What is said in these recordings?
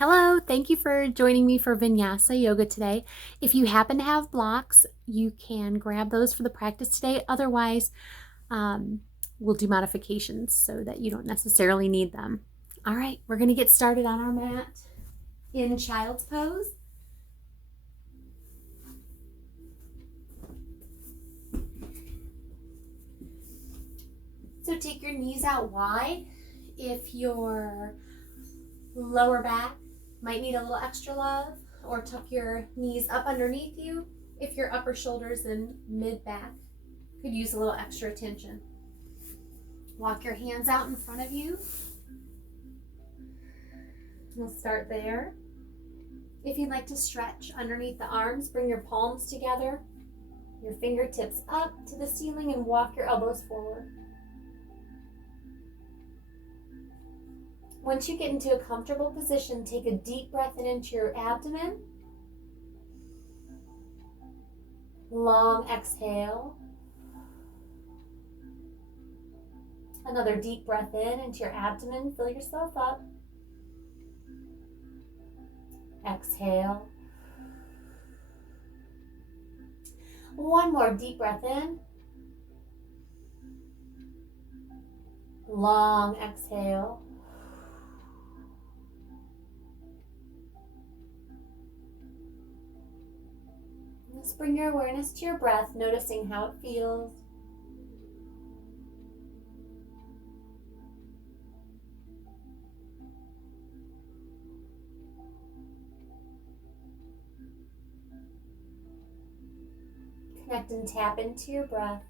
Hello, thank you for joining me for Vinyasa Yoga today. If you happen to have blocks, you can grab those for the practice today. Otherwise, we'll do modifications so that you don't necessarily need them. All right, we're going to get started on our mat in child's pose. So take your knees out wide. If your lower back might need a little extra love, or tuck your knees up underneath you if your upper shoulders and mid back could use a little extra attention. Walk your hands out in front of you. We'll start there. If you'd like to stretch underneath the arms, bring your palms together, your fingertips up to the ceiling, and walk your elbows forward. Once you get into a comfortable position, take a deep breath in into your abdomen. Long exhale. Another deep breath in into your abdomen. Fill yourself up. Exhale. One more deep breath in. Long exhale. Just bring your awareness to your breath, noticing how it feels. Connect and tap into your breath.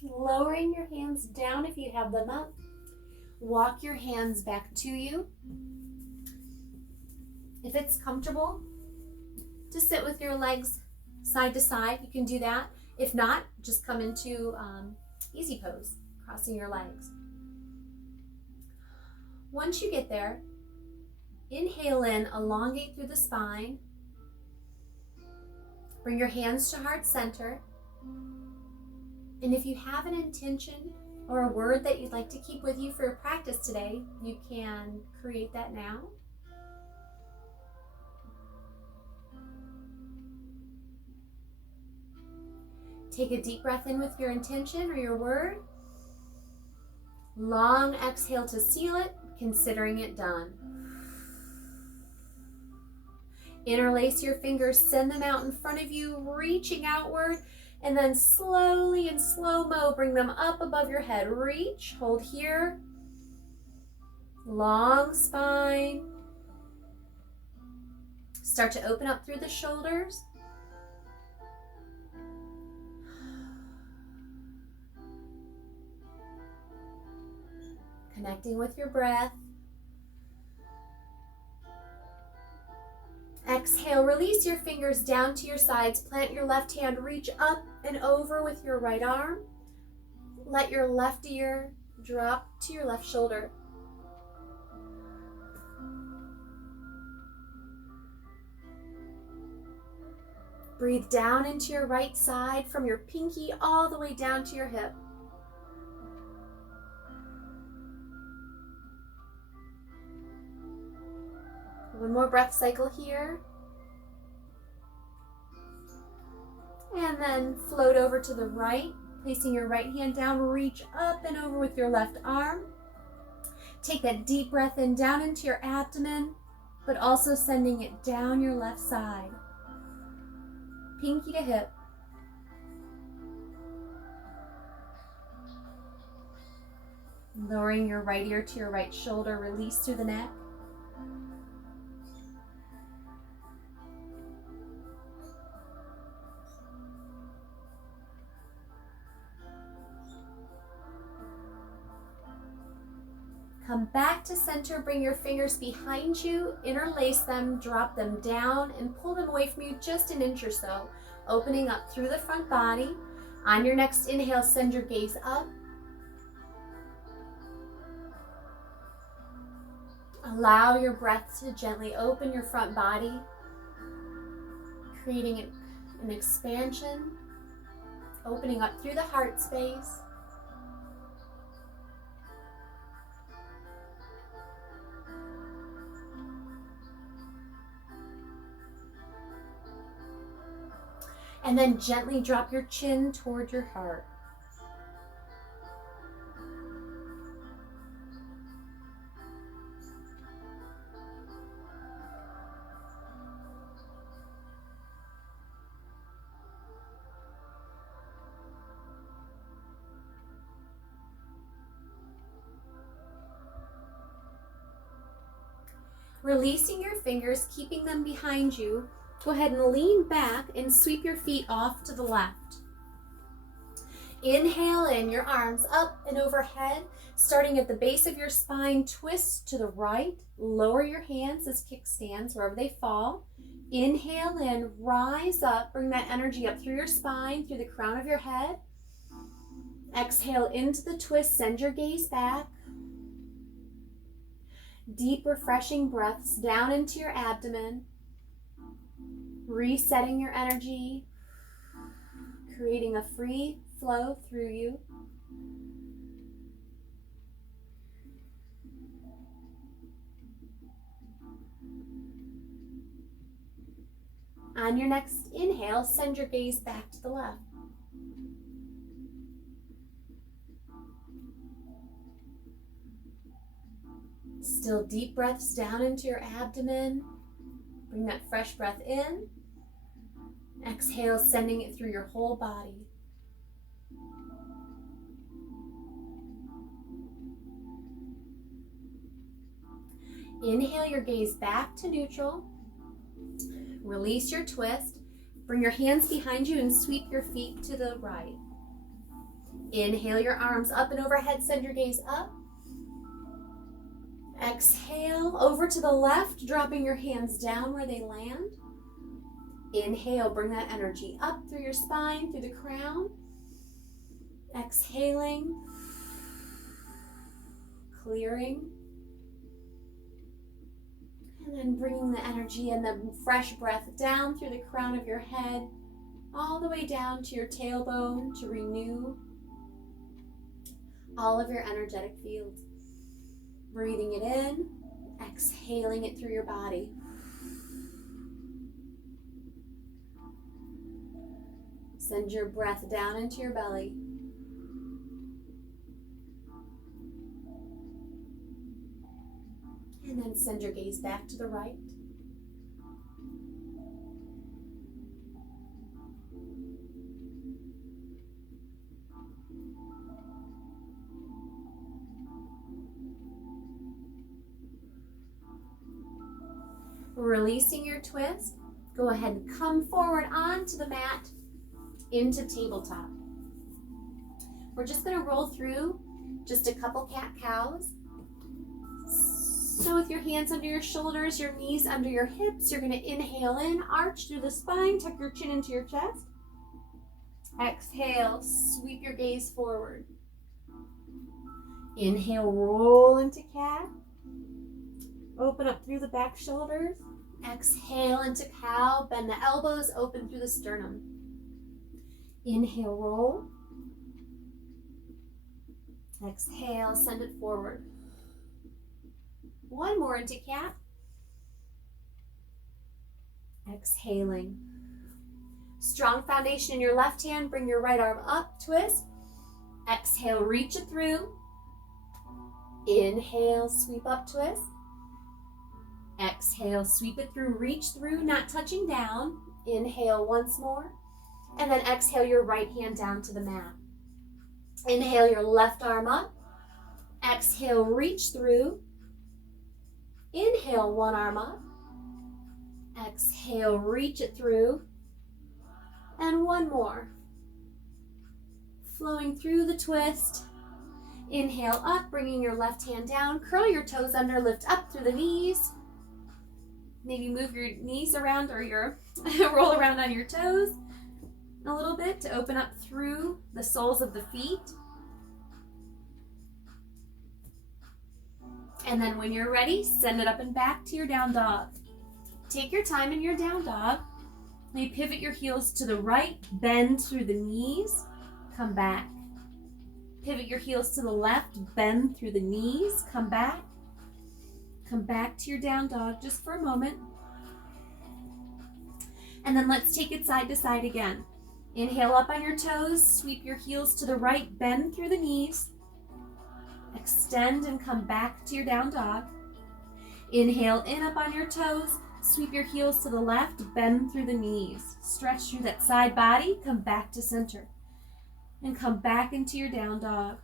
Lowering your hands down if you have them up. Walk your hands back to you. If it's comfortable to sit with your legs side to side, you can do that. If not, just come into easy pose, crossing your legs. Once you get there, inhale in, elongate through the spine. Bring your hands to heart center. And if you have an intention or a word that you'd like to keep with you for your practice today, you can create that now. Take a deep breath in with your intention or your word. Long exhale to seal it, considering it done. Interlace your fingers, send them out in front of you, reaching outward, and then slowly in slow-mo, bring them up above your head. Reach, hold here. Long spine. Start to open up through the shoulders. Connecting with your breath. Exhale, release your fingers down to your sides. Plant your left hand, reach up and over with your right arm. Let your left ear drop to your left shoulder. Breathe down into your right side from your pinky all the way down to your hip. One more breath cycle here. And then float over to the right, placing your right hand down, reach up and over with your left arm. Take that deep breath in down into your abdomen, but also sending it down your left side. Pinky to hip. Lowering your right ear to your right shoulder, release through the neck. Come back to center, bring your fingers behind you, interlace them, drop them down, and pull them away from you just an inch or so, opening up through the front body. On your next inhale, send your gaze up. Allow your breath to gently open your front body, creating an expansion, opening up through the heart space. And then gently drop your chin toward your heart. Releasing your fingers, keeping them behind you, go ahead and lean back and sweep your feet off to the left. Inhale in, your arms up and overhead, starting at the base of your spine, twist to the right, lower your hands as kickstands wherever they fall. Inhale in, rise up, bring that energy up through your spine, through the crown of your head. Exhale into the twist, send your gaze back. Deep, refreshing breaths down into your abdomen, resetting your energy, creating a free flow through you. On your next inhale, send your gaze back to the left. Still deep breaths down into your abdomen. Bring that fresh breath in. Exhale, sending it through your whole body. Inhale your gaze back to neutral. Release your twist. Bring your hands behind you and sweep your feet to the right. Inhale your arms up and overhead, send your gaze up. Exhale over to the left, dropping your hands down where they land. Inhale, bring that energy up through your spine, through the crown. Exhaling, clearing. And then bringing the energy and the fresh breath down through the crown of your head, all the way down to your tailbone to renew all of your energetic fields. Breathing it in, exhaling it through your body. Send your breath down into your belly. And then send your gaze back to the right. Releasing your twist, go ahead and come forward onto the mat into tabletop. We're just going to roll through just a couple cat-cows. So with your hands under your shoulders, your knees under your hips, you're going to inhale in, arch through the spine, tuck your chin into your chest. Exhale, sweep your gaze forward. Inhale, roll into cat. Open up through the back shoulders. Exhale into cow, bend the elbows, open through the sternum. Inhale, roll. Exhale, send it forward. One more into cat. Exhaling. Strong foundation in your left hand. Bring your right arm up, twist. Exhale, reach it through. Inhale, sweep up, twist. Exhale, sweep it through, reach through, not touching down. Inhale once more. And then exhale your right hand down to the mat. Inhale your left arm up. Exhale, reach through. Inhale, one arm up. Exhale, reach it through. And one more. Flowing through the twist. Inhale up, bringing your left hand down. Curl your toes under, lift up through the knees. Maybe move your knees around or your roll around on your toes a little bit to open up through the soles of the feet. And then when you're ready, send it up and back to your down dog. Take your time in your down dog. Maybe pivot your heels to the right, bend through the knees, come back. Pivot your heels to the left, bend through the knees, come back. Come back to your down dog just for a moment. And then let's take it side to side again. Inhale up on your toes, sweep your heels to the right, bend through the knees. Extend and come back to your down dog. Inhale in up on your toes, sweep your heels to the left, bend through the knees. Stretch through that side body, come back to center. And come back into your down dog.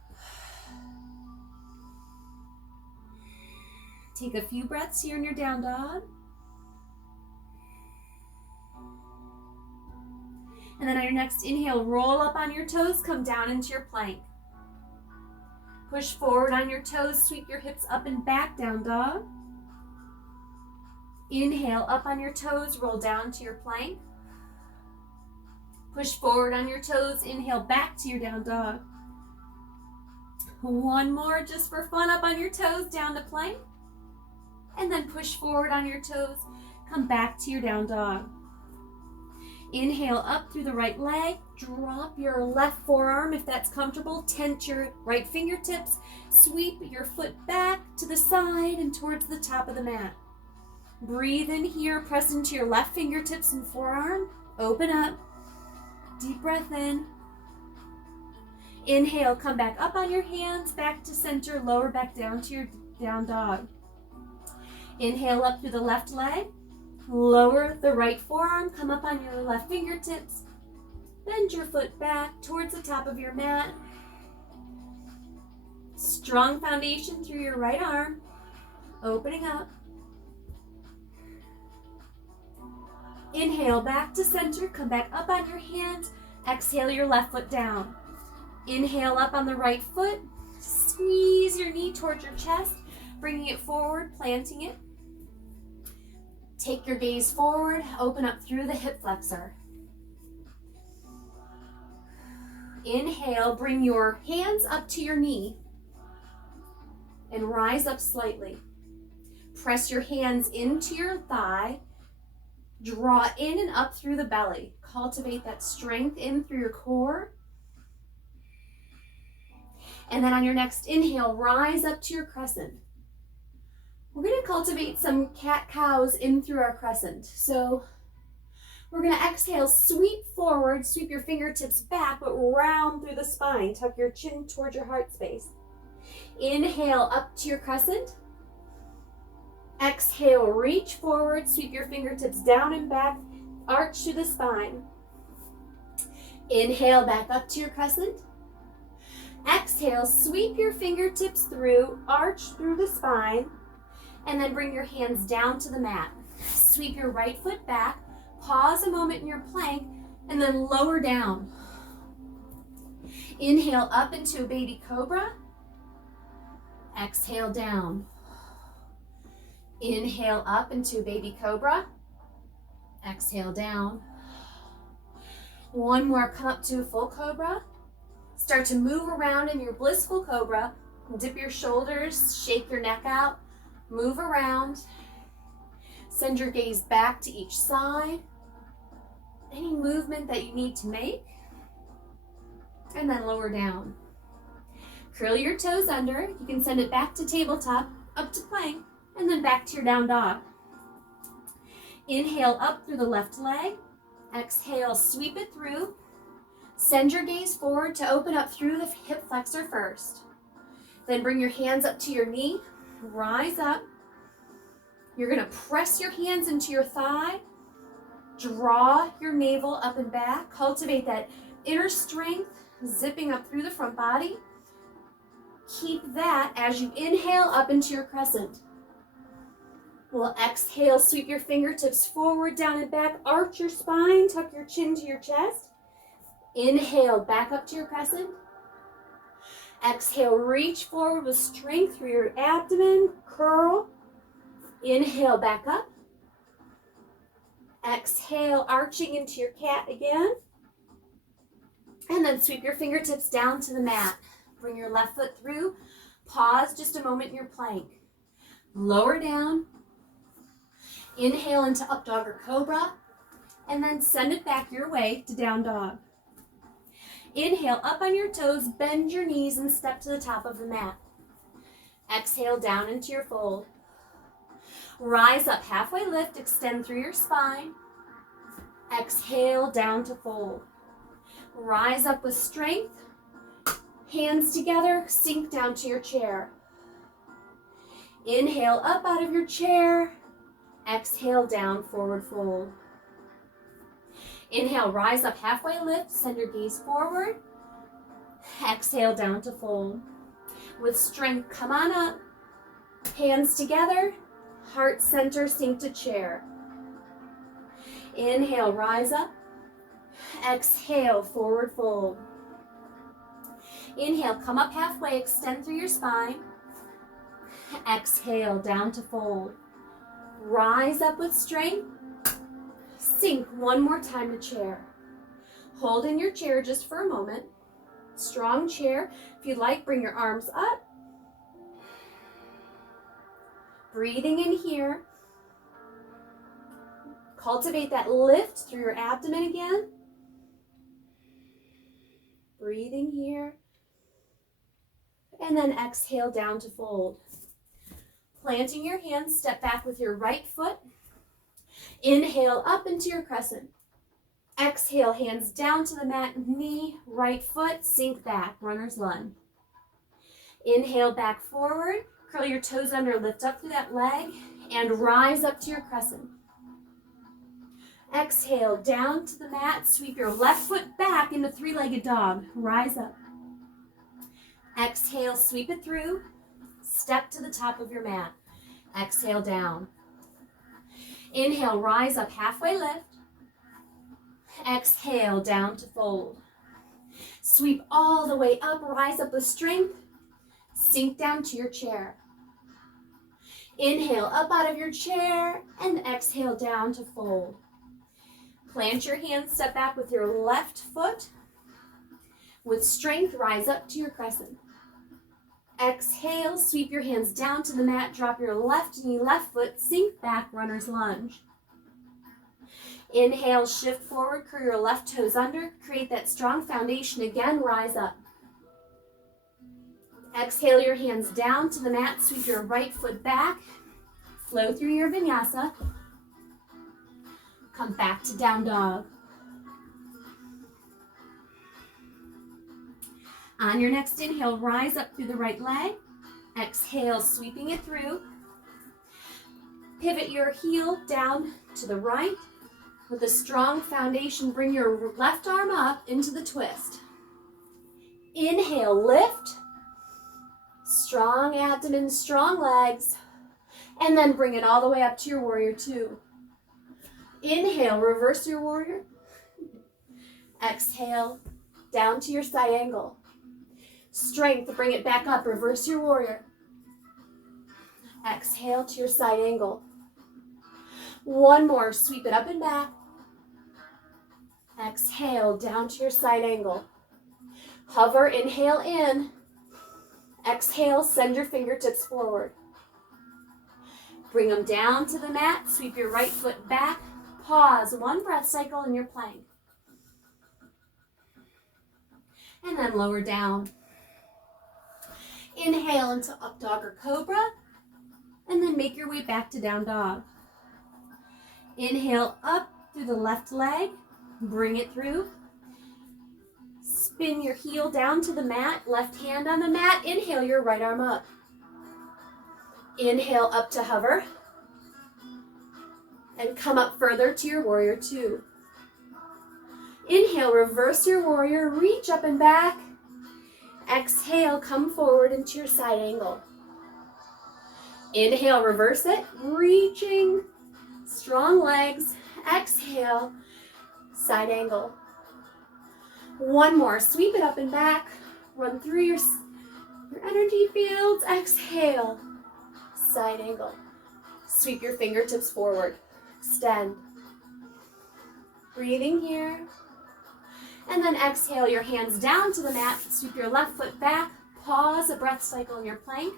Take a few breaths here in your down dog. And then on your next inhale, roll up on your toes, come down into your plank. Push forward on your toes, sweep your hips up and back, down dog. Inhale up on your toes, roll down to your plank. Push forward on your toes, inhale back to your down dog. One more just for fun, up on your toes, down to plank. And then push forward on your toes, come back to your down dog. Inhale up through the right leg, drop your left forearm if that's comfortable, tent your right fingertips, sweep your foot back to the side and towards the top of the mat. Breathe in here, press into your left fingertips and forearm, open up, deep breath in. Inhale, come back up on your hands, back to center, lower back down to your down dog. Inhale up through the left leg, lower the right forearm, come up on your left fingertips, bend your foot back towards the top of your mat. Strong foundation through your right arm, opening up. Inhale back to center, come back up on your hands, exhale your left foot down. Inhale up on the right foot, squeeze your knee towards your chest, bringing it forward, planting it. Take your gaze forward, open up through the hip flexor. Inhale, bring your hands up to your knee and rise up slightly. Press your hands into your thigh, draw in and up through the belly. Cultivate that strength in through your core. And then on your next inhale, rise up to your crescent. We're going to cultivate some cat-cows in through our crescent. So we're going to exhale, sweep forward, sweep your fingertips back, but round through the spine. Tuck your chin towards your heart space. Inhale up to your crescent. Exhale, reach forward, sweep your fingertips down and back, arch to the spine. Inhale back up to your crescent. Exhale, sweep your fingertips through, arch through the spine, and then bring your hands down to the mat. Sweep your right foot back, pause a moment in your plank, and then lower down. Inhale up into a baby cobra. Exhale down. Inhale up into a baby cobra. Exhale down. One more, come up to a full cobra. Start to move around in your blissful cobra. Dip your shoulders, shake your neck out. Move around. Send your gaze back to each side. Any movement that you need to make. And then lower down. Curl your toes under. You can send it back to tabletop, up to plank, and then back to your down dog. Inhale up through the left leg. Exhale, sweep it through. Send your gaze forward to open up through the hip flexor first. Then bring your hands up to your knee. Rise up. You're going to press your hands into your thigh. Draw your navel up and back. Cultivate that inner strength, zipping up through the front body. Keep that as you inhale up into your crescent. We'll exhale, sweep your fingertips forward, down and back, arch your spine, tuck your chin to your chest. Inhale, back up to your crescent. Exhale, reach forward with strength through your abdomen, curl. Inhale, back up. Exhale, arching into your cat again. And then sweep your fingertips down to the mat. Bring your left foot through. Pause just a moment in your plank. Lower down. Inhale into up dog or cobra. And then send it back your way to down dog. Inhale up on your toes, bend your knees and step to the top of the mat. Exhale down into your fold. Rise up, halfway lift, extend through your spine. Exhale down to fold. Rise up with strength. Hands together, sink down to your chair. Inhale up out of your chair. Exhale down, forward fold. Inhale, rise up, halfway lift, send your gaze forward. Exhale down to fold. With strength, come on up. Hands together, heart center, sink to chair. Inhale, rise up. Exhale, forward fold. Inhale, come up halfway, extend through your spine. Exhale, down to fold. Rise up with strength. Sink one more time to chair. Hold in your chair just for a moment. Strong chair. If you'd like, bring your arms up. Breathing in here. Cultivate that lift through your abdomen again. Breathing here. And then exhale down to fold. Planting your hands, step back with your right foot. Inhale up into your crescent. Exhale, hands down to the mat, knee, right foot, sink back, runner's lunge. Inhale back forward, curl your toes under, lift up through that leg, and rise up to your crescent. Exhale, down to the mat, sweep your left foot back into three-legged dog, rise up. Exhale, sweep it through, step to the top of your mat. Exhale, down. Inhale, rise up, halfway lift. Exhale, down to fold. Sweep all the way up, rise up with strength. Sink down to your chair. Inhale, up out of your chair, and exhale, down to fold. Plant your hands, step back with your left foot. With strength, rise up to your crescent. Exhale, sweep your hands down to the mat, drop your left knee, left foot, sink back, runner's lunge. Inhale, shift forward, curl your left toes under, create that strong foundation again, rise up. Exhale your hands down to the mat, sweep your right foot back, flow through your vinyasa. Come back to down dog. On your next inhale, rise up through the right leg. Exhale, sweeping it through. Pivot your heel down to the right. With a strong foundation, bring your left arm up into the twist. Inhale, lift. Strong abdomen, strong legs. And then bring it all the way up to your warrior two. Inhale, reverse your warrior. Exhale, down to your side angle. Strength, bring it back up, reverse your warrior. Exhale to your side angle. One more, sweep it up and back. Exhale, down to your side angle. Hover, inhale in. Exhale, send your fingertips forward. Bring them down to the mat, sweep your right foot back. Pause, one breath cycle in your plank. And then lower down. Inhale into up dog or cobra, and then make your way back to down dog. Inhale up through the left leg, bring it through. Spin your heel down to the mat, left hand on the mat. Inhale your right arm up. Inhale up to hover. And come up further to your warrior two. Inhale, reverse your warrior, reach up and back. Exhale, come forward into your side angle. Inhale, reverse it, reaching, strong legs. Exhale, side angle. One more, sweep it up and back. Run through your energy fields. Exhale, side angle. Sweep your fingertips forward, extend. Breathing here. And then exhale your hands down to the mat. Sweep your left foot back. Pause a breath cycle in your plank.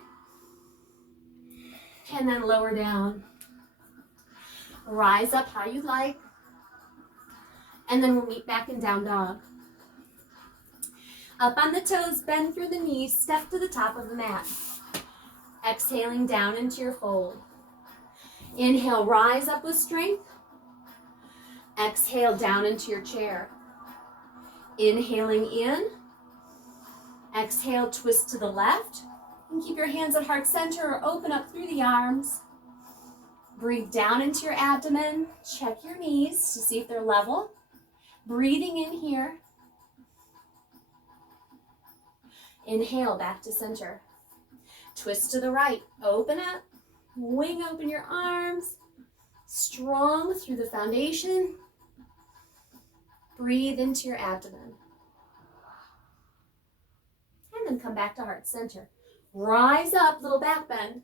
And then lower down. Rise up how you'd like. And then we'll meet back in down dog. Up on the toes, bend through the knees, step to the top of the mat. Exhaling down into your fold. Inhale, rise up with strength. Exhale down into your chair. Inhaling in. Exhale, twist to the left. And keep your hands at heart center or open up through the arms. Breathe down into your abdomen. Check your knees to see if they're level. Breathing in here. Inhale, back to center. Twist to the right. Open up. Wing open your arms. Strong through the foundation. Breathe into your abdomen. And then come back to heart center. Rise up, little back bend.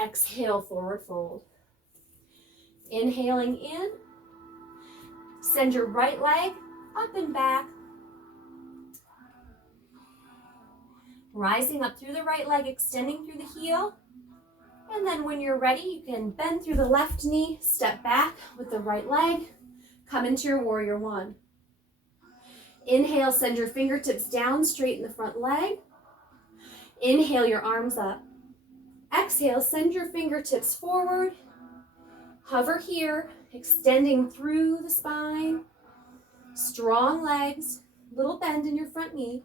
Exhale, forward fold. Inhaling in. Send your right leg up and back. Rising up through the right leg, extending through the heel. And then when you're ready, you can bend through the left knee, step back with the right leg, come into your warrior one. Inhale, send your fingertips down, straighten the front leg. Inhale your arms up. Exhale, send your fingertips forward. Hover here, extending through the spine. Strong legs, little bend in your front knee.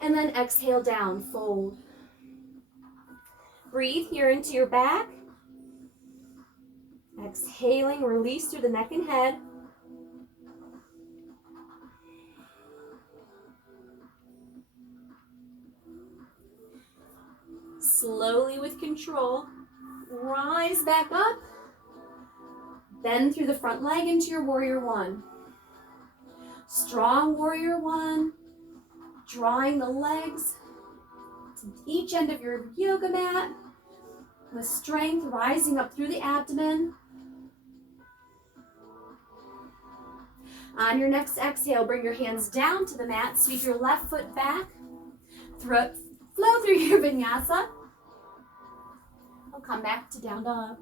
And then exhale down, fold. Breathe here into your back. Exhaling, release through the neck and head. Slowly with control, rise back up. Bend through the front leg into your warrior one. Strong warrior one. Drawing the legs to each end of your yoga mat. With strength, rising up through the abdomen. On your next exhale, bring your hands down to the mat. Sweep your left foot back. Flow through your vinyasa. We'll come back to down dog.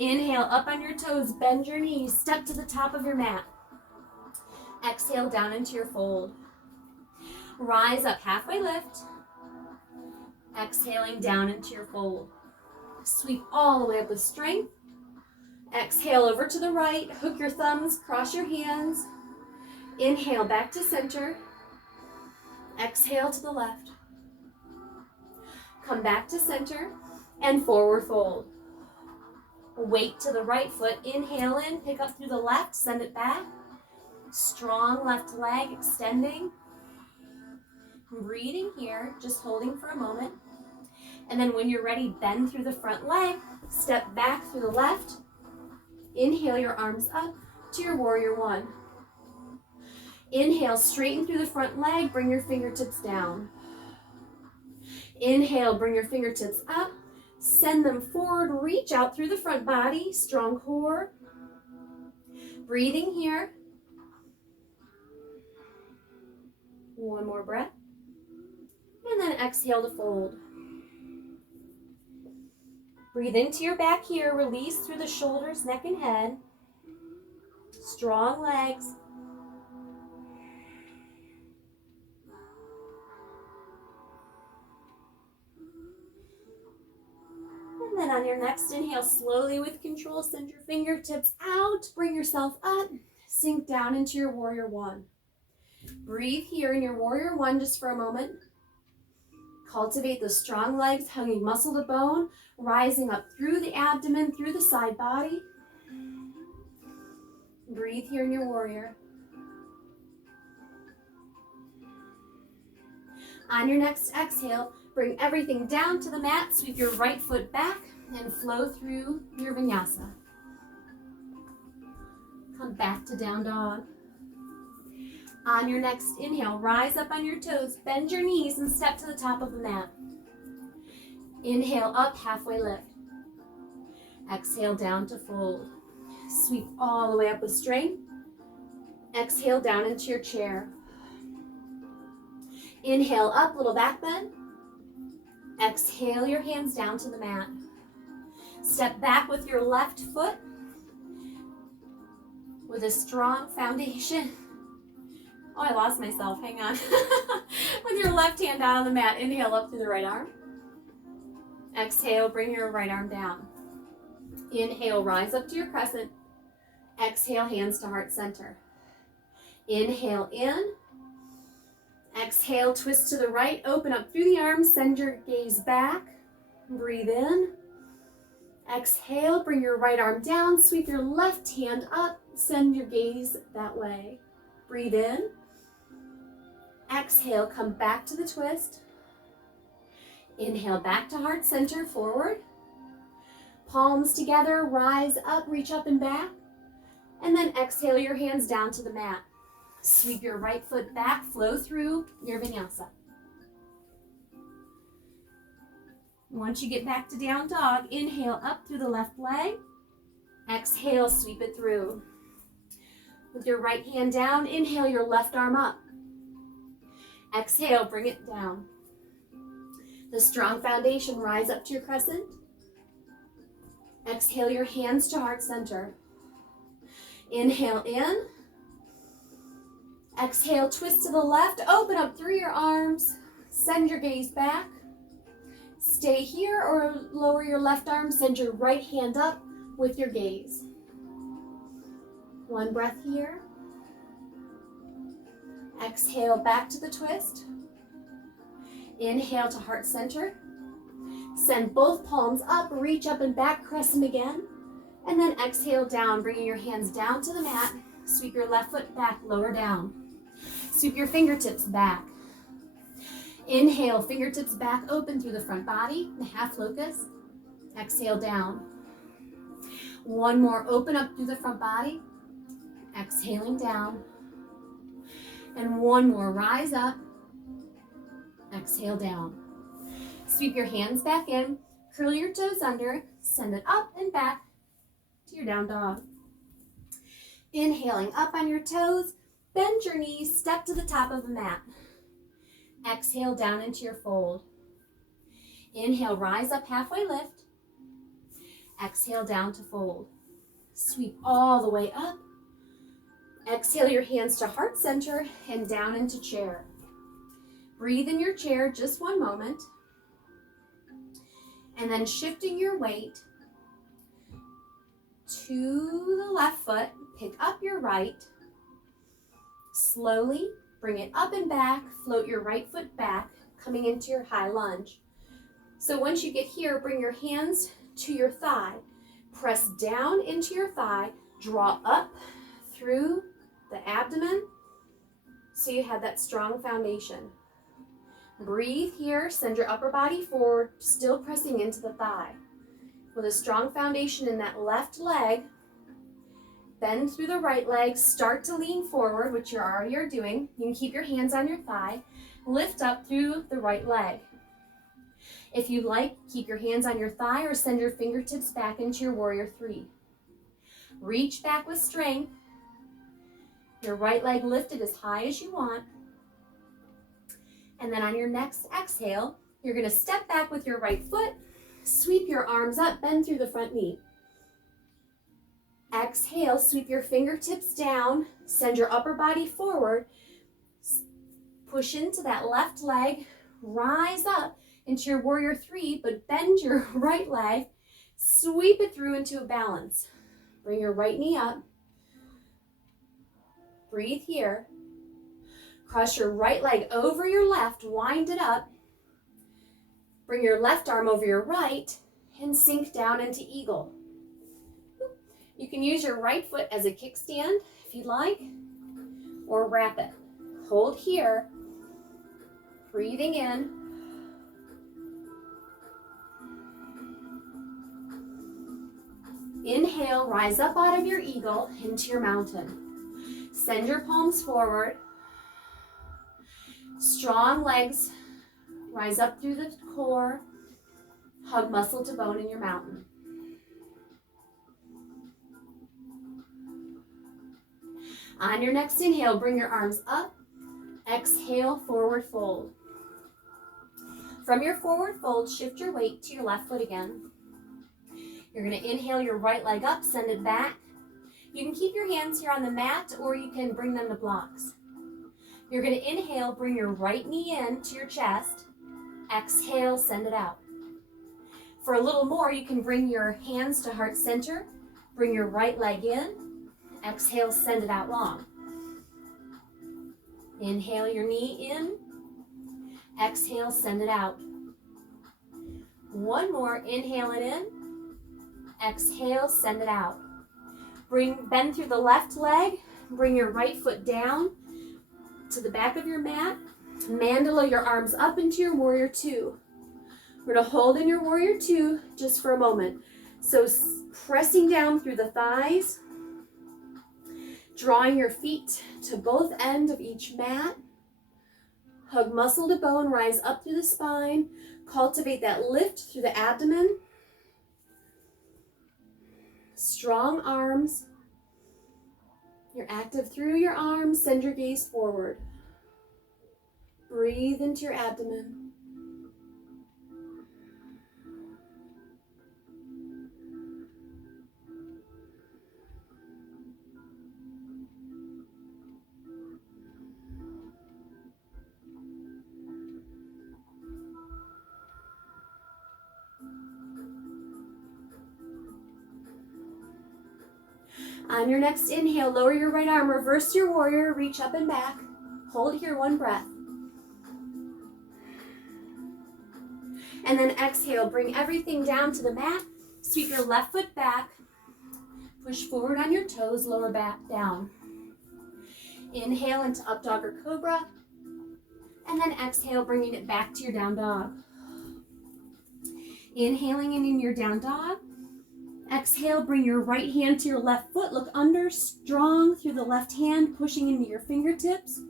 Inhale, up on your toes, bend your knees, step to the top of your mat. Exhale down into your fold. Rise up, halfway lift. Exhaling down into your fold. Sweep all the way up with strength. Exhale over to the right, hook your thumbs, cross your hands. Inhale back to center. Exhale to the left. Come back to center and forward fold. Weight to the right foot, inhale in, pick up through the left, send it back. Strong left leg extending. Breathing here, just holding for a moment. And then when you're ready, bend through the front leg, step back through the left. Inhale your arms up to your warrior one. Inhale, straighten through the front leg, bring your fingertips down. Inhale, bring your fingertips up, send them forward, reach out through the front body, strong core. Breathing here. One more breath. And then exhale to fold. Breathe into your back here, release through the shoulders, neck, and head. Strong legs. And then on your next inhale, slowly with control, send your fingertips out, bring yourself up, sink down into your warrior one. Breathe here in your warrior one just for a moment. Cultivate those strong legs, hugging muscle to bone, rising up through the abdomen, through the side body. Breathe here in your warrior. On your next exhale, bring everything down to the mat, sweep your right foot back, and flow through your vinyasa. Come back to down dog. On your next inhale, rise up on your toes, bend your knees, and step to the top of the mat. Inhale up, halfway lift. Exhale down to fold. Sweep all the way up with strength. Exhale down into your chair. Inhale up, little back bend. Exhale your hands down to the mat. Step back with your left foot with a strong foundation. Oh, I lost myself, hang on. With your left hand down on the mat, inhale up through the right arm. Exhale, bring your right arm down. Inhale, rise up to your crescent. Exhale, hands to heart center. Inhale in. Exhale, twist to the right, open up through the arms, send your gaze back. Breathe in. Exhale, bring your right arm down, sweep your left hand up, send your gaze that way. Breathe in. Exhale, come back to the twist. Inhale, back to heart center, forward. Palms together, rise up, reach up and back. And then exhale your hands down to the mat. Sweep your right foot back, flow through your vinyasa. Once you get back to down dog, inhale up through the left leg. Exhale, sweep it through. With your right hand down, inhale your left arm up. Exhale, bring it down. The strong foundation, rise up to your crescent. Exhale your hands to heart center. Inhale in. Exhale, twist to the left, open up through your arms. Send your gaze back. Stay here or lower your left arm, send your right hand up with your gaze. One breath here. Exhale, back to the twist. Inhale to heart center. Send both palms up, reach up and back, crescent again. And then exhale down, bringing your hands down to the mat. Sweep your left foot back, lower down. Sweep your fingertips back. Inhale, fingertips back, open through the front body, the half locust. Exhale down. One more, open up through the front body. Exhaling down. And one more, rise up. Exhale down. Sweep your hands back in, curl your toes under, send it up and back to your down dog. Inhaling up on your toes, bend your knees, step to the top of the mat. Exhale down into your fold. Inhale, rise up, halfway lift. Exhale down to fold. Sweep all the way up. Exhale your hands to heart center and down into chair. Breathe in your chair just one moment. And then shifting your weight to the left foot, pick up your right. Slowly bring it up and back, float your right foot back, coming into your high lunge. So once you get here, bring your hands to your thigh. Press down into your thigh, draw up through the abdomen so you have that strong foundation. Breathe here, send your upper body forward, still pressing into the thigh. With a strong foundation in that left leg, bend through the right leg, start to lean forward, which you already are doing. You can keep your hands on your thigh, lift up through the right leg. If you'd like, keep your hands on your thigh or send your fingertips back into your warrior three. Reach back with strength. Your right leg lifted as high as you want. And then on your next exhale, you're going to step back with your right foot, sweep your arms up, bend through the front knee. Exhale, sweep your fingertips down, send your upper body forward, push into that left leg, rise up into your warrior three, but bend your right leg, sweep it through into a balance. Bring your right knee up, breathe here. Cross your right leg over your left, wind it up. Bring your left arm over your right and sink down into eagle. You can use your right foot as a kickstand if you'd like, or wrap it. Hold here. Breathing in. Inhale, rise up out of your eagle into your mountain. Send your palms forward. Strong legs, rise up through the core. Hug muscle to bone in your mountain. On your next inhale, bring your arms up. Exhale, forward fold. From your forward fold, shift your weight to your left foot again. You're going to inhale your right leg up, send it back. You can keep your hands here on the mat or you can bring them to blocks. You're going to inhale, bring your right knee in to your chest. Exhale, send it out. For a little more, you can bring your hands to heart center. Bring your right leg in. Exhale, send it out long. Inhale your knee in. Exhale, send it out. One more, inhale it in. Exhale, send it out. Bend through the left leg. Bring your right foot down to the back of your mat. Mandala your arms up into your warrior two. We're going to hold in your warrior two just for a moment. So pressing down through the thighs, drawing your feet to both ends of each mat. Hug muscle to bone, rise up through the spine. Cultivate that lift through the abdomen. Strong arms. You're active through your arms. Send your gaze forward. Breathe into your abdomen. On your next inhale, lower your right arm, reverse your warrior, reach up and back. Hold here, one breath. And then exhale, bring everything down to the mat. Sweep your left foot back. Push forward on your toes, lower back down. Inhale into up dog or cobra. And then exhale, bringing it back to your down dog. Inhaling in your down dog. Exhale, bring your right hand to your left foot. Look under, strong through the left hand, pushing into your fingertips.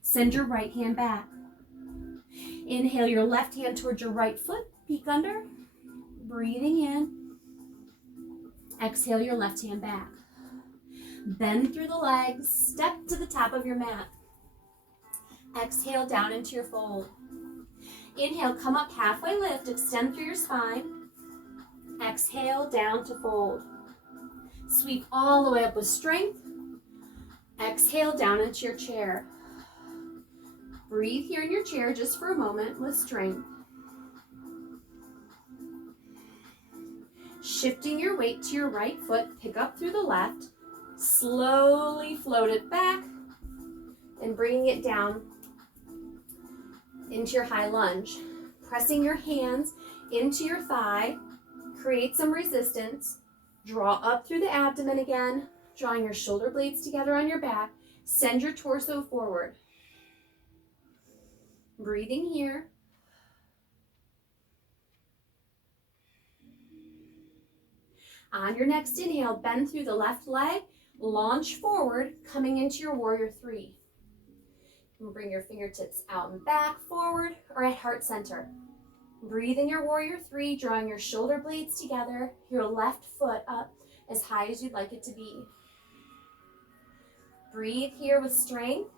Send your right hand back. Inhale your left hand towards your right foot. Peek under. Breathing in. Exhale your left hand back. Bend through the legs. Step to the top of your mat. Exhale down into your fold. Inhale, come up halfway lift. Extend through your spine. Exhale, down to fold. Sweep all the way up with strength. Exhale, down into your chair. Breathe here in your chair just for a moment with strength. Shifting your weight to your right foot, pick up through the left. Slowly float it back and bringing it down into your high lunge. Pressing your hands into your thigh. Create some resistance. Draw up through the abdomen again, drawing your shoulder blades together on your back. Send your torso forward. Breathing here. On your next inhale, bend through the left leg, launch forward, coming into your warrior three. And bring your fingertips out and back, forward, or at heart center. Breathe in your warrior three, drawing your shoulder blades together, your left foot up as high as you'd like it to be. Breathe here with strength.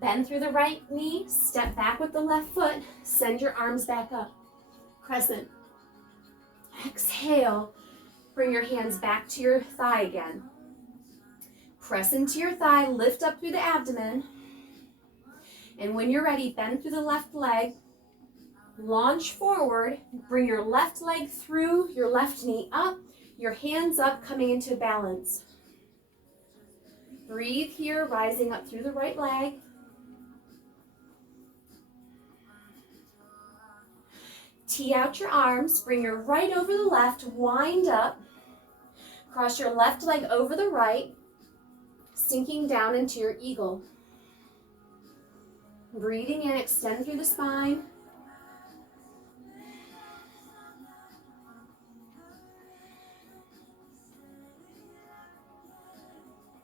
Bend through the right knee, step back with the left foot, send your arms back up. Crescent. Exhale, bring your hands back to your thigh again. Press into your thigh, lift up through the abdomen. And when you're ready, bend through the left leg, launch forward, bring your left leg through, your left knee up, your hands up, coming into balance. Breathe here, rising up through the right leg. Tee out your arms, bring your right over the left, wind up. Cross your left leg over the right, sinking down into your eagle. Breathing in, extend through the spine.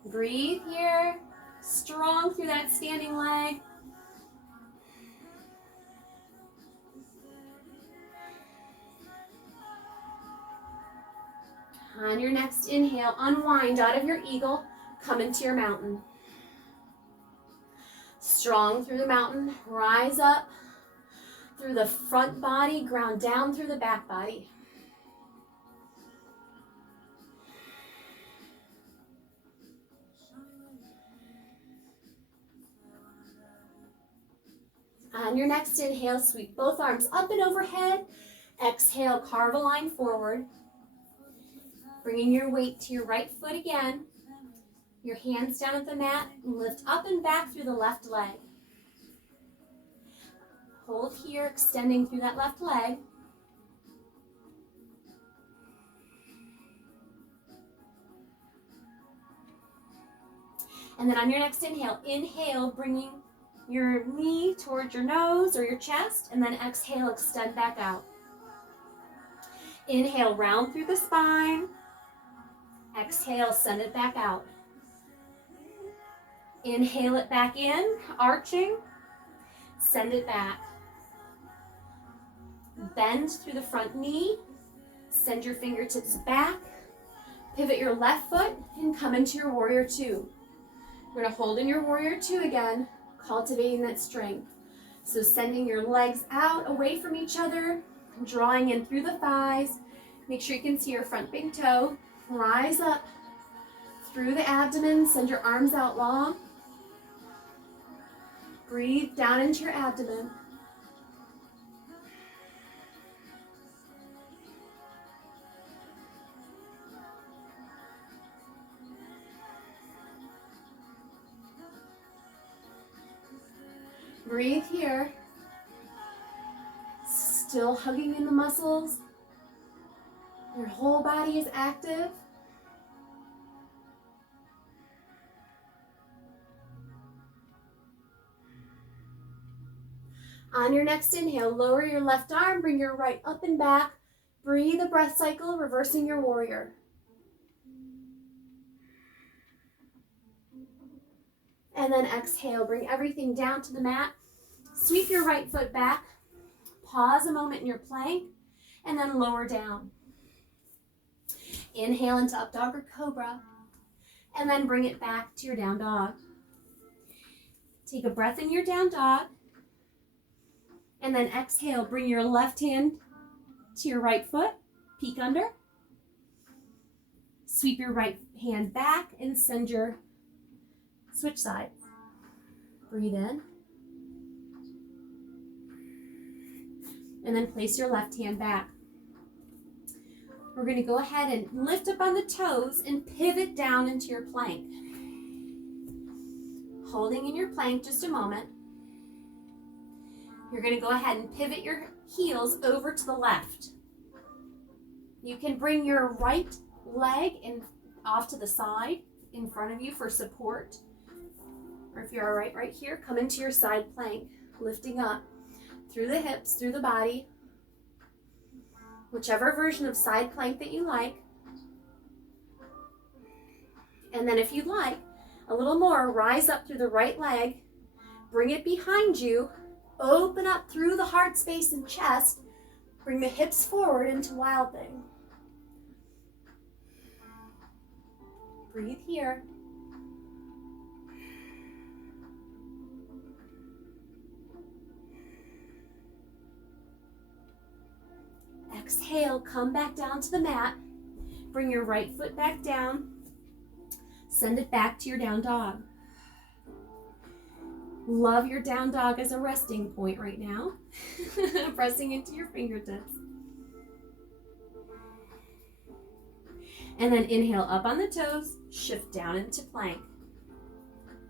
Breathe here, strong through that standing leg. On your next inhale, unwind out of your eagle, come into your mountain. Strong through the mountain, rise up through the front body, ground down through the back body. On your next inhale, sweep both arms up and overhead. Exhale, carve a line forward. Bringing your weight to your right foot again. Your hands down at the mat, and lift up and back through the left leg. Hold here, extending through that left leg. And then on your next inhale, bringing your knee towards your nose or your chest, and then exhale, extend back out. Inhale, round through the spine. Exhale, send it back out. Inhale it back in, arching. Send it back. Bend through the front knee. Send your fingertips back. Pivot your left foot and come into your warrior two. We're going to hold in your warrior two again, cultivating that strength. So sending your legs out away from each other, drawing in through the thighs. Make sure you can see your front big toe. Rise up through the abdomen. Send your arms out long. Breathe down into your abdomen. Breathe here. Still hugging in the muscles. Your whole body is active. On your next inhale, lower your left arm, bring your right up and back. Breathe a breath cycle, reversing your warrior. And then exhale, bring everything down to the mat. Sweep your right foot back. Pause a moment in your plank, and then lower down. Inhale into up dog or cobra, and then bring it back to your down dog. Take a breath in your down dog, and then exhale, bring your left hand to your right foot, peek under. Sweep your right hand back and send your switch sides. Breathe in. And then place your left hand back. We're going to go ahead and lift up on the toes and pivot down into your plank. Holding in your plank just a moment. You're going to go ahead and pivot your heels over to the left. You can bring your right leg off to the side in front of you for support. Or if you're all right here, come into your side plank, lifting up through the hips, through the body. Whichever version of side plank that you like. And then if you'd like, a little more, rise up through the right leg, bring it behind you, open up through the heart space and chest, bring the hips forward into Wild Thing. Breathe here. Exhale, come back down to the mat. Bring your right foot back down. Send it back to your down dog. Love your down dog as a resting point right now. Pressing into your fingertips. And then inhale up on the toes, shift down into plank.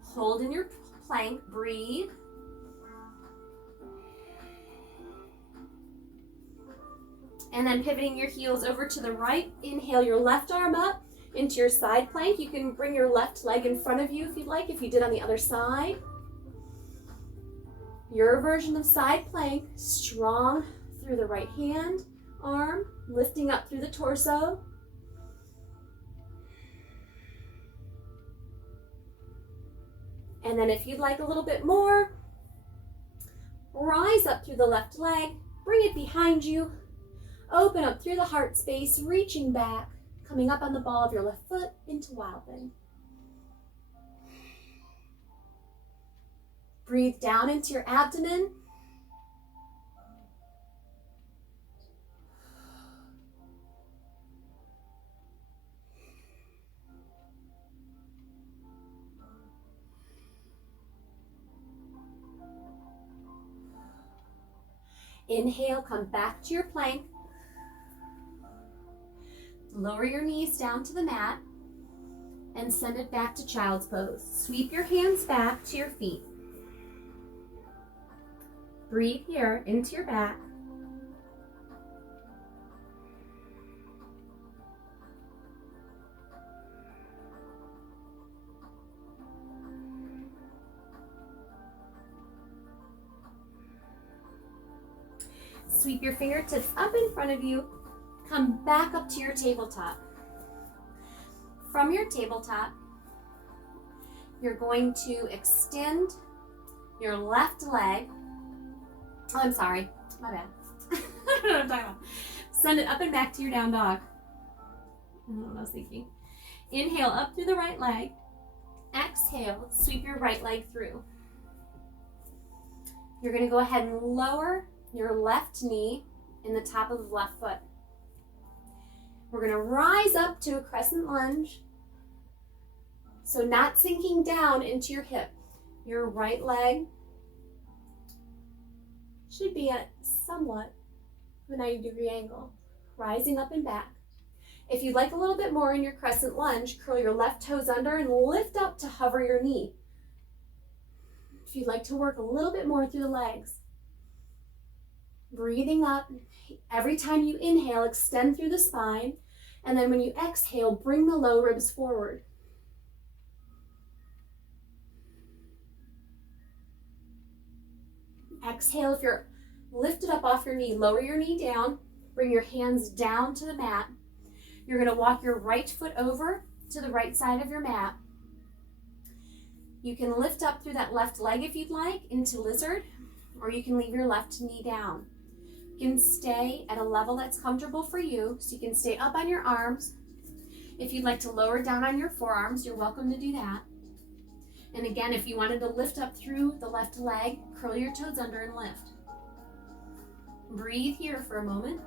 Hold in your plank, breathe. And then pivoting your heels over to the right, inhale your left arm up into your side plank. You can bring your left leg in front of you if you'd like, if you did on the other side. Your version of side plank, strong through the right hand, arm, lifting up through the torso. And then if you'd like a little bit more, rise up through the left leg, bring it behind you, open up through the heart space, reaching back, coming up on the ball of your left foot into wild thing. Breathe down into your abdomen. Inhale, come back to your plank. Lower your knees down to the mat and send it back to child's pose. Sweep your hands back to your feet. Breathe here into your back. Sweep your fingertips up in front of you. Come back up to your tabletop. From your tabletop, you're going to extend your left leg. Oh, I'm sorry, my bad. I don't know what I'm talking about. Send it up and back to your down dog. I don't know what I was thinking. Inhale up through the right leg. Exhale, sweep your right leg through. You're going to go ahead and lower your left knee in the top of the left foot. We're going to rise up to a crescent lunge. So not sinking down into your hip. Your right leg should be at somewhat of a 90-degree angle, rising up and back. If you'd like a little bit more in your crescent lunge, curl your left toes under and lift up to hover your knee. If you'd like to work a little bit more through the legs, breathing up. Every time you inhale, extend through the spine, and then when you exhale, bring the low ribs forward. Exhale, if you're lifted up off your knee, lower your knee down, bring your hands down to the mat. You're going to walk your right foot over to the right side of your mat. You can lift up through that left leg if you'd like into lizard, or you can leave your left knee down. You can stay at a level that's comfortable for you, so you can stay up on your arms. If you'd like to lower down on your forearms, you're welcome to do that. And again, if you wanted to lift up through the left leg, curl your toes under and lift. Breathe here for a moment.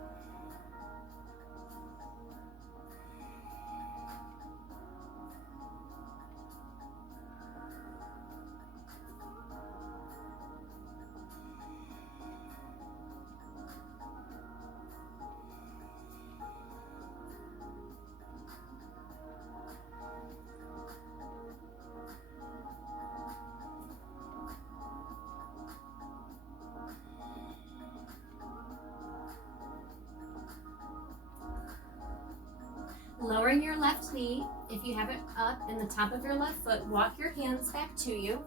Lowering your left knee, if you have it up in the top of your left foot, walk your hands back to you.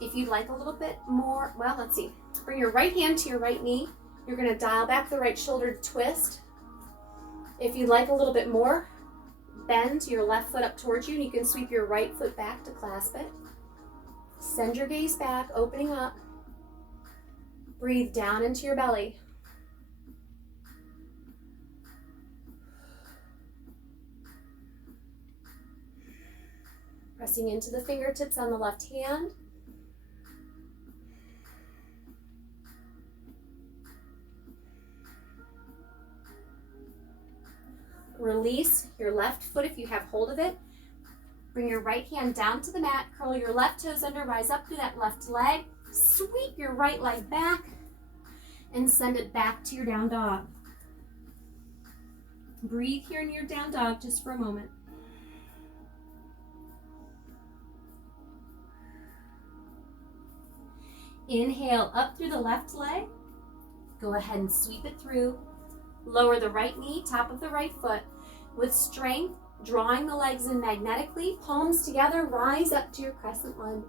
If you'd like a little bit more, well, let's see. Bring your right hand to your right knee. You're going to dial back the right shoulder to twist. If you'd like a little bit more, bend your left foot up towards you, and you can sweep your right foot back to clasp it. Send your gaze back, opening up. Breathe down into your belly. Pressing into the fingertips on the left hand. Release your left foot if you have hold of it. Bring your right hand down to the mat, curl your left toes under, rise up through that left leg, sweep your right leg back, and send it back to your down dog. Breathe here in your down dog just for a moment. Inhale up through the left leg. Go ahead and sweep it through. Lower the right knee, top of the right foot. With strength, drawing the legs in magnetically, palms together, rise up to your crescent lunge.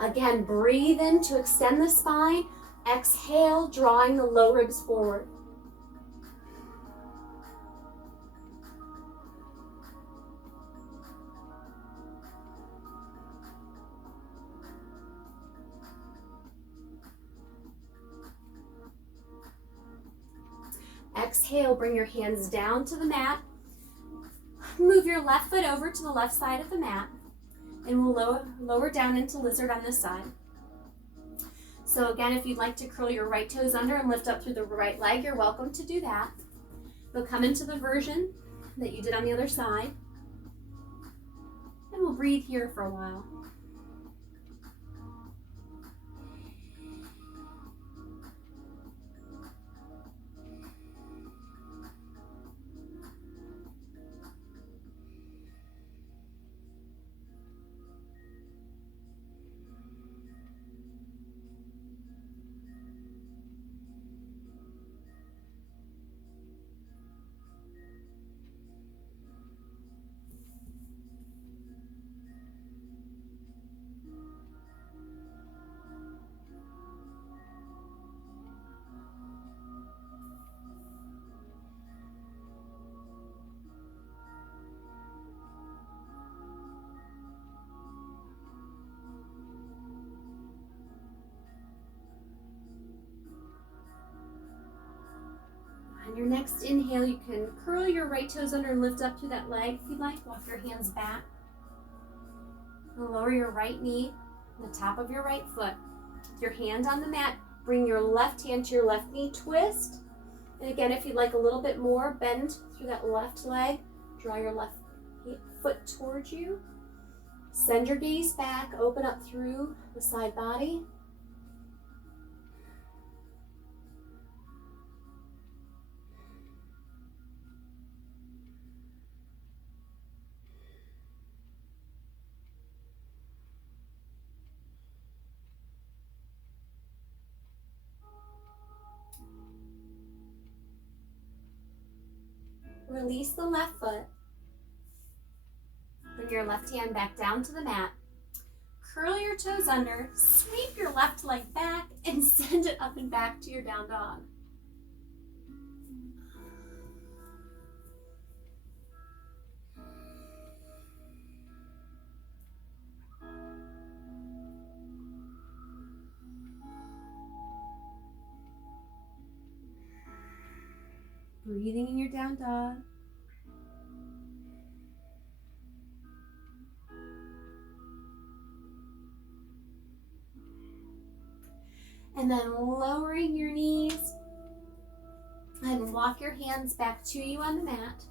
Again, breathe in to extend the spine. Exhale, drawing the low ribs forward. Exhale, bring your hands down to the mat. Move your left foot over to the left side of the mat, and we'll lower down into lizard on this side. So again, if you'd like to curl your right toes under and lift up through the right leg, you're welcome to do that. We'll come into the version that you did on the other side, and we'll breathe here for a while. On your next inhale, you can curl your right toes under and lift up through that leg if you'd like. Walk your hands back. And lower your right knee, the top of your right foot. With your hand on the mat, bring your left hand to your left knee, twist. And again, if you'd like a little bit more, bend through that left leg. Draw your left foot towards you. Send your gaze back, open up through the side body. Release the left foot. Bring your left hand back down to the mat. Curl your toes under, sweep your left leg back, and send it up and back to your down dog. Breathing in your down dog. And then lowering your knees and walk your hands back to you on the mat.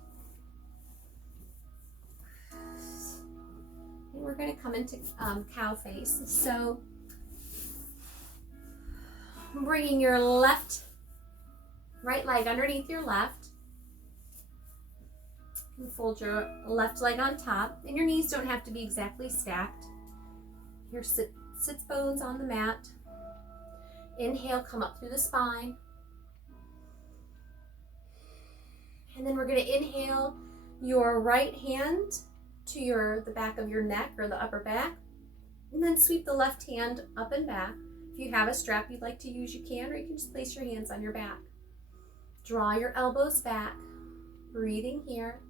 And we're going to come into cow face. So bringing your right leg underneath your left. And fold your left leg on top. And your knees don't have to be exactly stacked. Your sits bones on the mat. Inhale, come up through the spine. And then we're going to inhale your right hand to the back of your neck or the upper back. And then sweep the left hand up and back. If you have a strap you'd like to use, you can, or you can just place your hands on your back. Draw your elbows back, breathing here.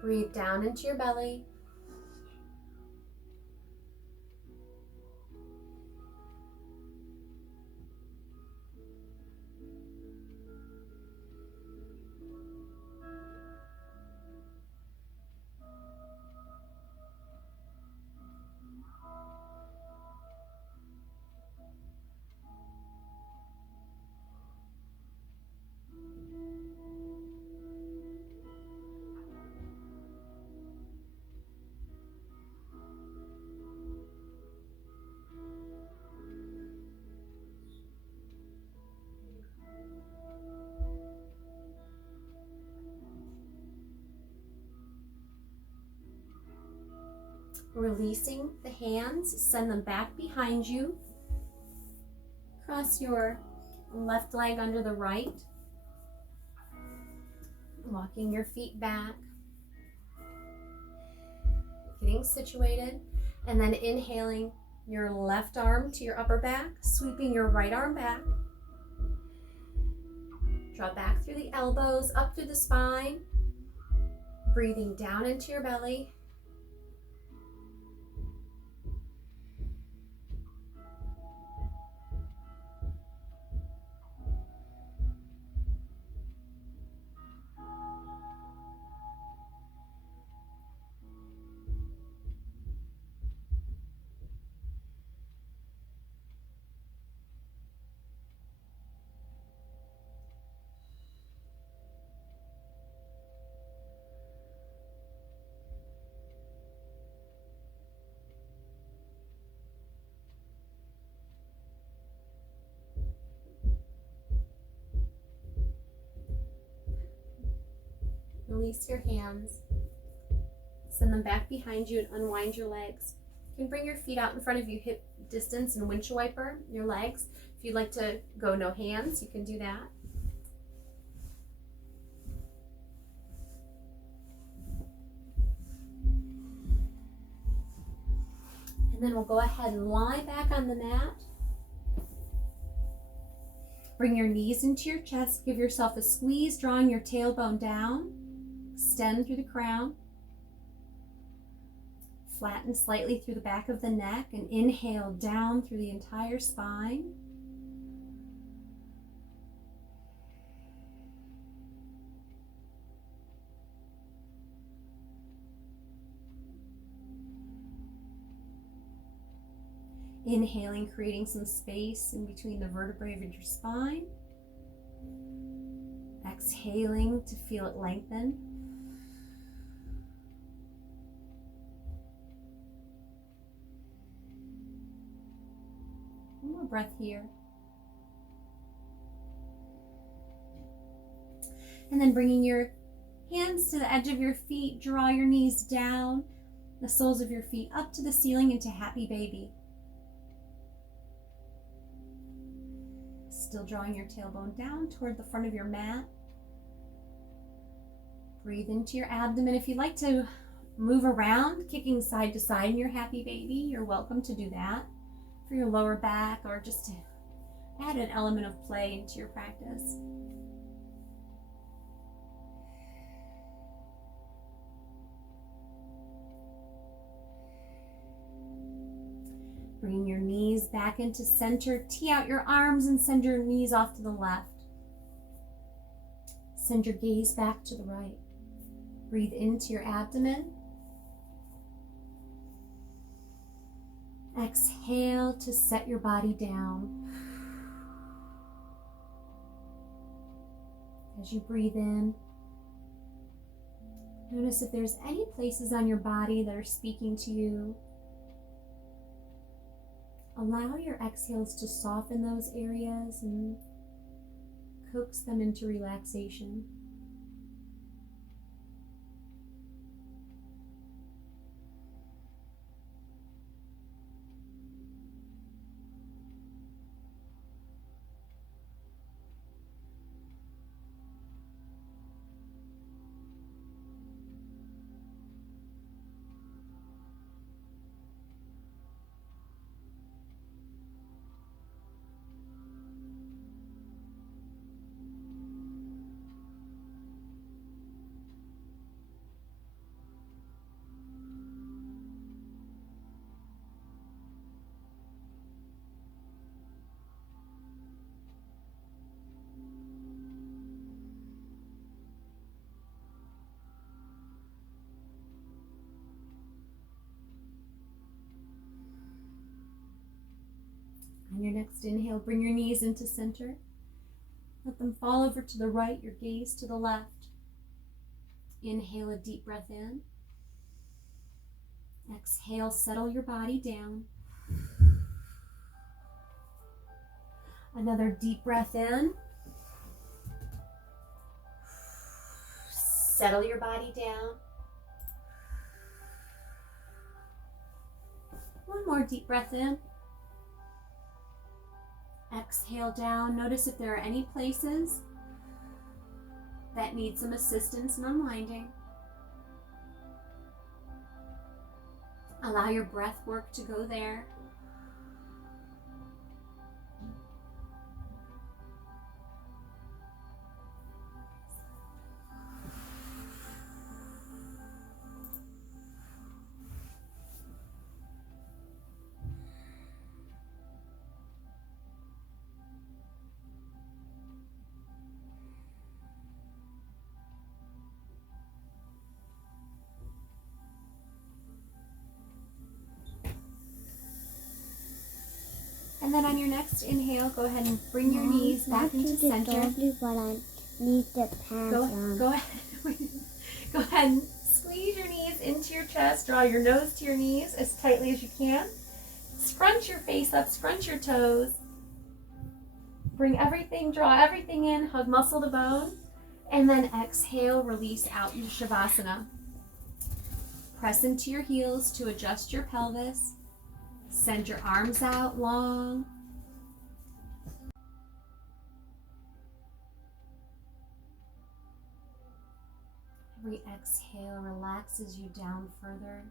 Breathe down into your belly. Releasing the hands, send them back behind you. cross your left leg under the right, walking your feet back, getting situated, and then inhaling your left arm to your upper back, sweeping your right arm back. Draw back through the elbows, up through the spine, breathing down into your belly. Release your hands. Send them back behind you and unwind your legs. You can bring your feet out in front of you, hip distance, and windshield wiper your legs. If you'd like to go no hands, you can do that. And then we'll go ahead and lie back on the mat. Bring your knees into your chest. Give yourself a squeeze, drawing your tailbone down. Extend through the crown. Flatten slightly through the back of the neck and inhale down through the entire spine. Inhaling, creating some space in between the vertebrae of your spine. Exhaling to feel it lengthen. One more breath here. And then bringing your hands to the edge of your feet, draw your knees down, the soles of your feet up to the ceiling into happy baby. Still drawing your tailbone down toward the front of your mat. Breathe into your abdomen. If you'd like to move around, kicking side to side in your happy baby, you're welcome to do that for your lower back or just to add an element of play into your practice. Bring your knees back into center. Tee out your arms and send your knees off to the left. Send your gaze back to the right. Breathe into your abdomen. Exhale to set your body down. As you breathe in, notice if there's any places on your body that are speaking to you. Allow your exhales to soften those areas and coax them into relaxation. On your next inhale, bring your knees into center. Let them fall over to the right, your gaze to the left. Inhale a deep breath in. Exhale, settle your body down. Another deep breath in. Settle your body down. One more deep breath in. Exhale down. Notice if there are any places that need some assistance in unwinding. Allow your breath work to go there. And then on your next inhale, go ahead and bring your knees back into center. But I need the pants on. Go ahead. Go ahead and squeeze your knees into your chest. Draw your nose to your knees as tightly as you can. Scrunch your face up, scrunch your toes. Bring everything, draw everything in, hug muscle to bone. And then exhale, release out into Shavasana. Press into your heels to adjust your pelvis. Send your arms out long. Every exhale relaxes you down further.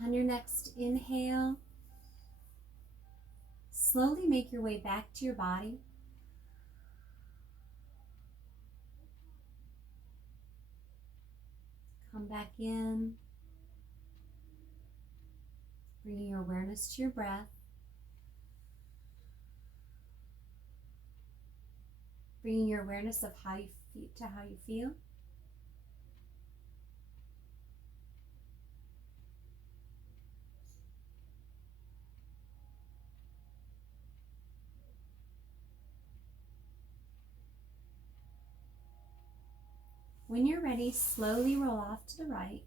On your next inhale, slowly make your way back to your body. Come back in, bringing your awareness to your breath. Bringing your awareness of how you feel. When you're ready, slowly roll off to the right.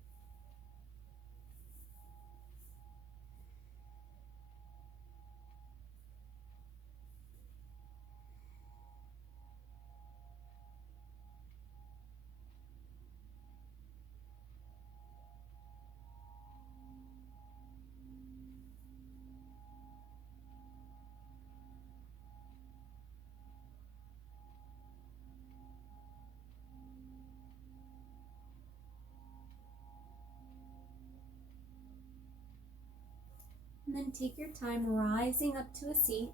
And then take your time rising up to a seat.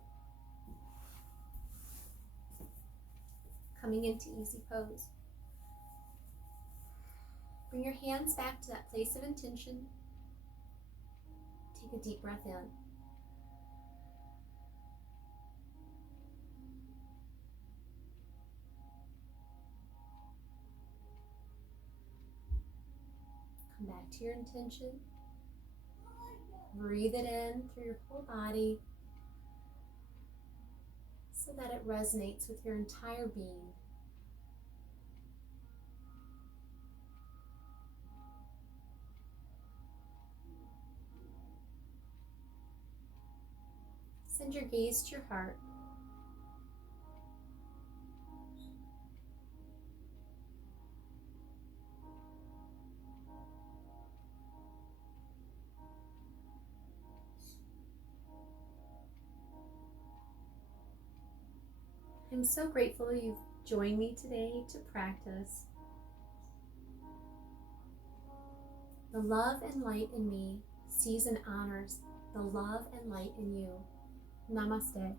Coming into easy pose. Bring your hands back to that place of intention. Take a deep breath in. Come back to your intention. Breathe it in through your whole body so that it resonates with your entire being. Send your gaze to your heart. I'm so grateful you've joined me today to practice. The love and light in me sees and honors the love and light in you. Namaste.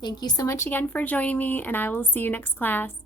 Thank you so much again for joining me, and I will see you next class.